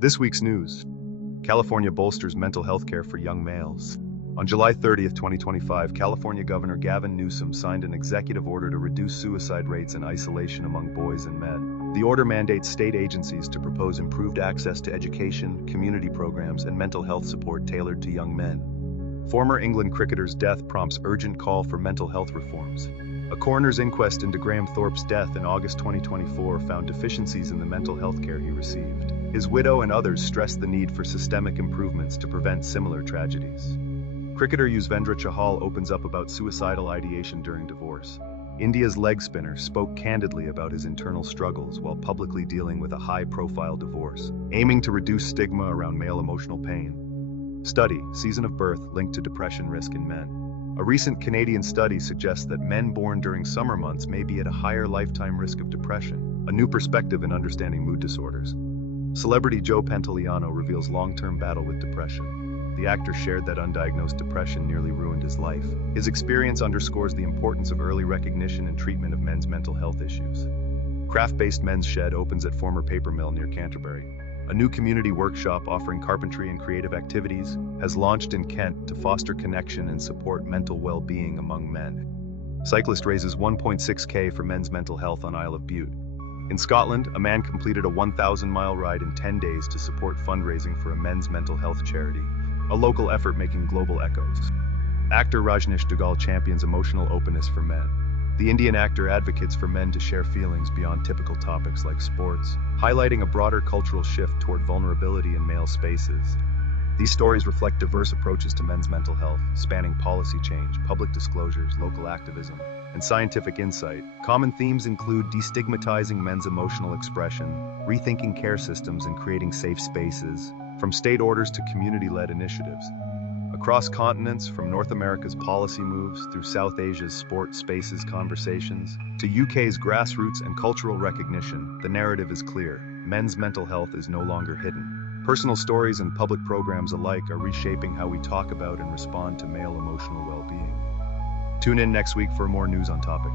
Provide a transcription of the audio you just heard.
This week's news: California bolsters mental health care for young males. On July 30th, 2025, California Governor Gavin Newsom signed an executive order to reduce suicide rates and isolation among boys and men. The order mandates state agencies to propose improved access to education, community programs, and mental health support tailored to young men. Former England cricketer's death prompts urgent call for mental health reforms. A coroner's inquest into Graham Thorpe's death in August 2024 found deficiencies in the mental health care he received. His widow and others stressed the need for systemic improvements to prevent similar tragedies. Cricketer Yuzvendra Chahal opens up about suicidal ideation during divorce. India's leg spinner spoke candidly about his internal struggles while publicly dealing with a high-profile divorce, aiming to reduce stigma around male emotional pain. Study: season of birth linked to depression risk in men. A recent Canadian study suggests that men born during summer months may be at a higher lifetime risk of depression, a new perspective in understanding mood disorders. Celebrity Joe Pantoliano reveals long-term battle with depression. The actor shared that undiagnosed depression nearly ruined his life. His experience underscores the importance of early recognition and treatment of men's mental health issues. Craft-based Men's Shed opens at former paper mill near Canterbury. A new community workshop offering carpentry and creative activities has launched in Kent to foster connection and support mental well-being among men. Cyclist raises 1.6K for men's mental health on Isle of Bute. In Scotland, a man completed a 1,000-mile ride in 10 days to support fundraising for a men's mental health charity, a local effort making global echoes. Actor Rajnish Duggal champions emotional openness for men. The Indian actor advocates for men to share feelings beyond typical topics like sports, highlighting a broader cultural shift toward vulnerability in male spaces. These stories reflect diverse approaches to men's mental health, spanning policy change, public disclosures, local activism, and scientific insight. Common themes include destigmatizing men's emotional expression, rethinking care systems, and creating safe spaces, from state orders to community-led initiatives. Across continents, from North America's policy moves through South Asia's sport spaces conversations, to UK's grassroots and cultural recognition, the narrative is clear. Men's mental health is no longer hidden. Personal stories and public programs alike are reshaping how we talk about and respond to male emotional well-being. Tune in next week for more news on topic.